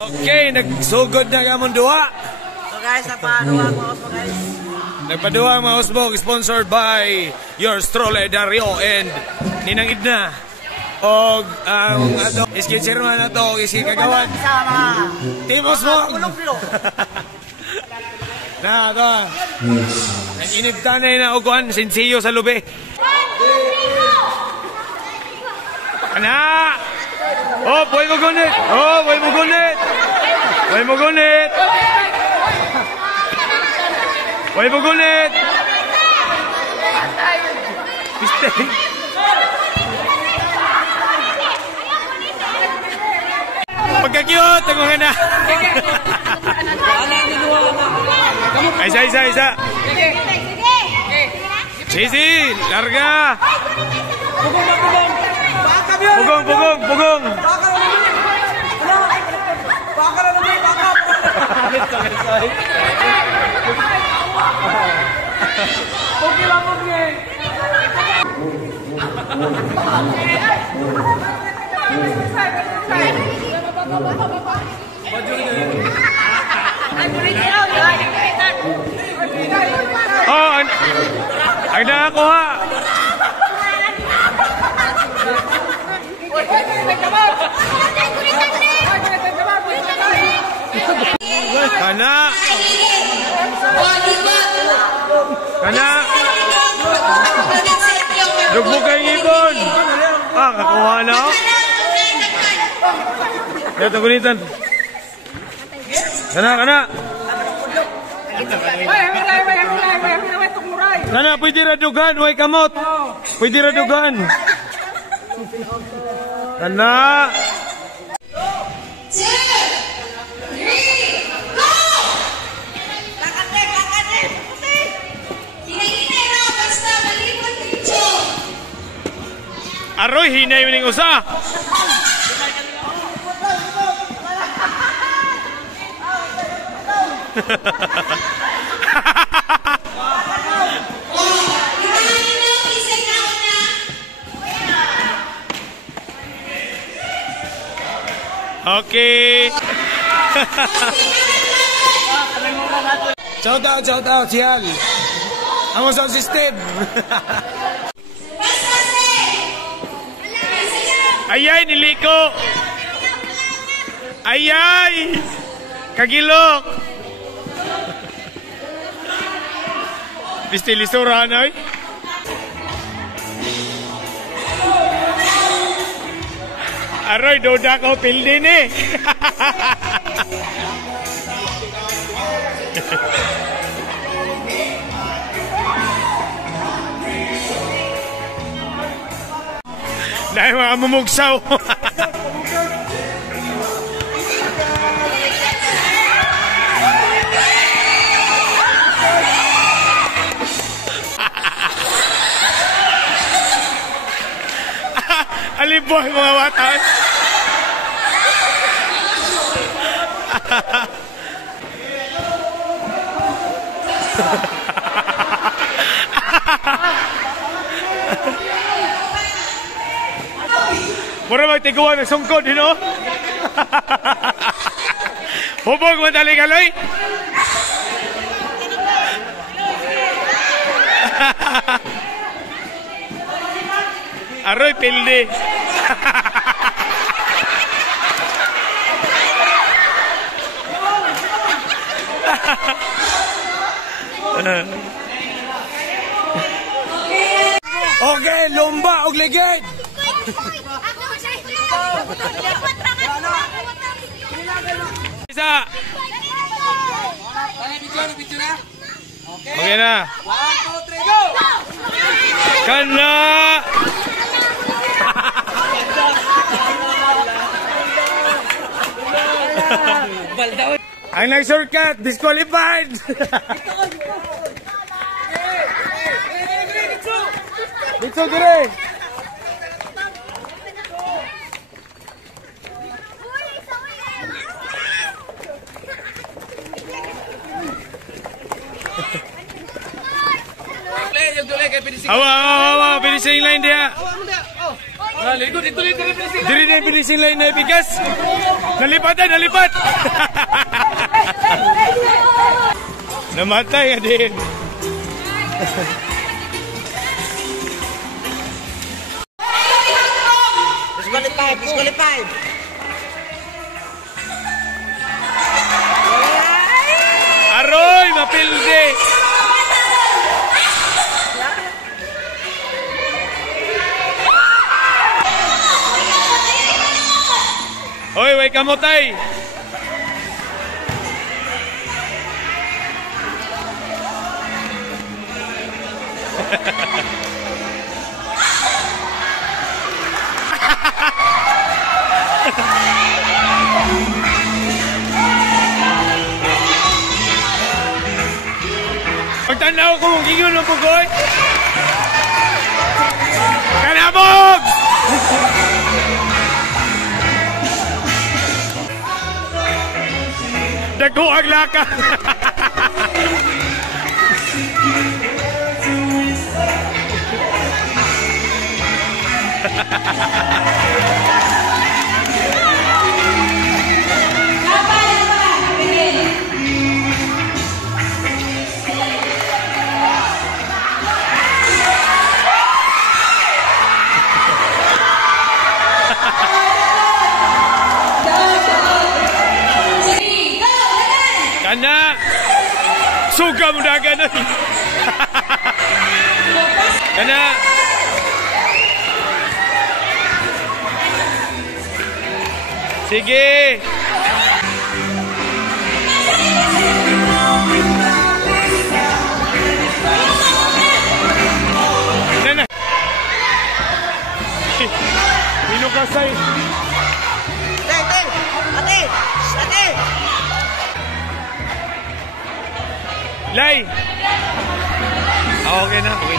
Okay, nagsugod na gamon duha. So guys, nagpaduwa mga usbo guys. Nagpaduwa mga usbo, sponsored by yours truly Dario and Ninang Idna. Og ang ato iski chairman ato iski kagawan. Team Usbo. Na to. Nag-inibtanay na uguan sinsiyo sa lubi. Ana! Oh, boy mo gunit! Oh, boy mo gunit! Boy mo gunit! Boy mo gunit! Mistake! Pagka-cute! Ako ka na! Isa! Sisi! Larga! Pugong! Baka na naman, baka! Okay lang mo, Greg! Oh, ay nakakuha! Kana! Dugbog kay ibon! Ah, kakuha na ako? Ito, gunitan. Kana! Kana, pwede radugan, way kamot! Pwede radugan! Kana! Aroy, hinay mo ning usa. Okay. Shout out, Cial. Amo sa system. Ayay, niliko! Ayay! Kagilok! Listi-lisura na eh. Aroy, doda ko pildin eh. Dahil mga mumugsaw. Aliboy mga watan. Mura magtiguan ng sungkod, you know? Hubog madali kaloy. Aroy, pildi. Okay, lomba og ligid. Isa. Okay na. 1, 2, 3, go! Kana! Ang nag-shortcut, disqualified! Dito, dire! Awa, finishing line dia. Diri na finishing line na bigas. Nalipat na, nalipat! Namatay nga din. Disqualified. Aroy, mapilde. Hoy, way kamotay. Pagtanaw ko kung kinyon ng pugoy. Kanabog! Dago ang laka. Kana suga mo dagan na. Kana sige. Nana. Inukasay. Ate! Lay! Okay na. Okay.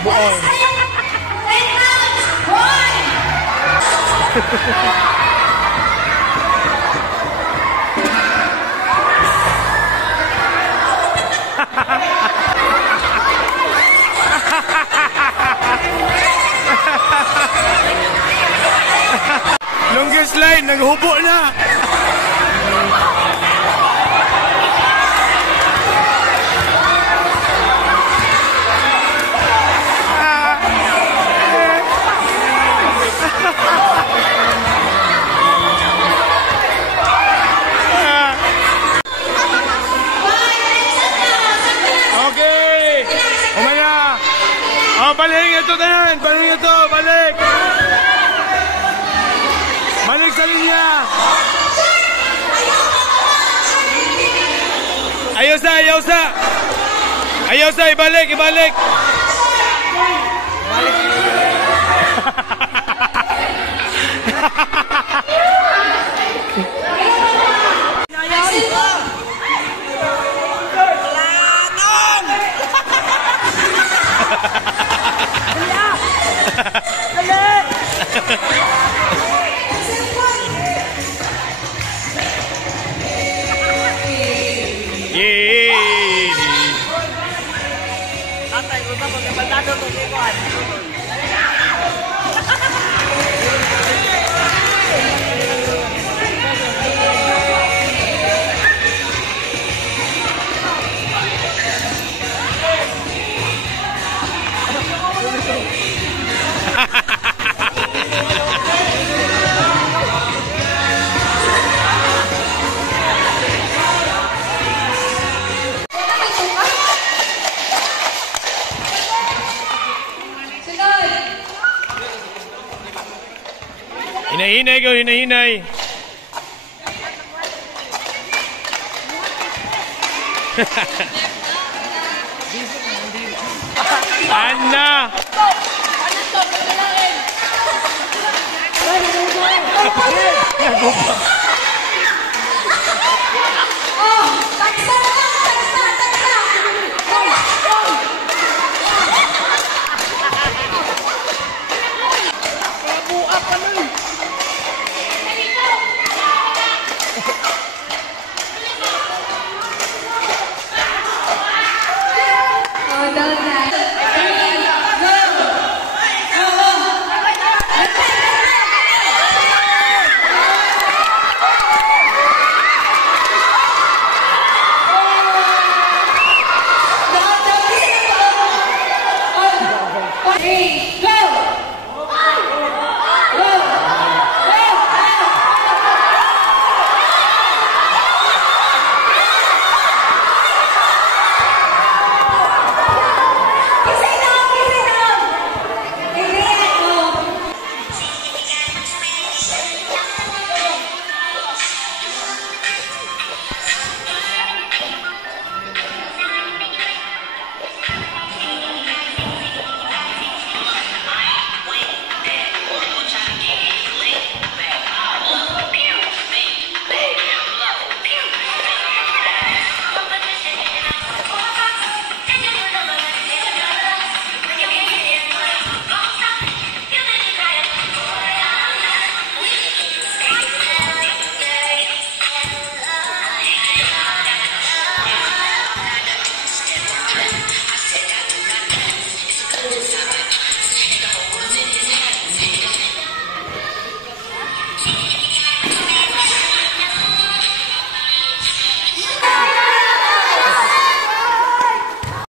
Buong. Longest line, naghubo na. Okay. Umana. Oh, balik ito tanan. Balik ito, balik. Balik sa linya. Ayos na, ayos na. Ayos na, ibalik, ibalik. Tatay, kung tapos yung bandado to, Hinahinay ko, hinahinay. Anna! Nagupa.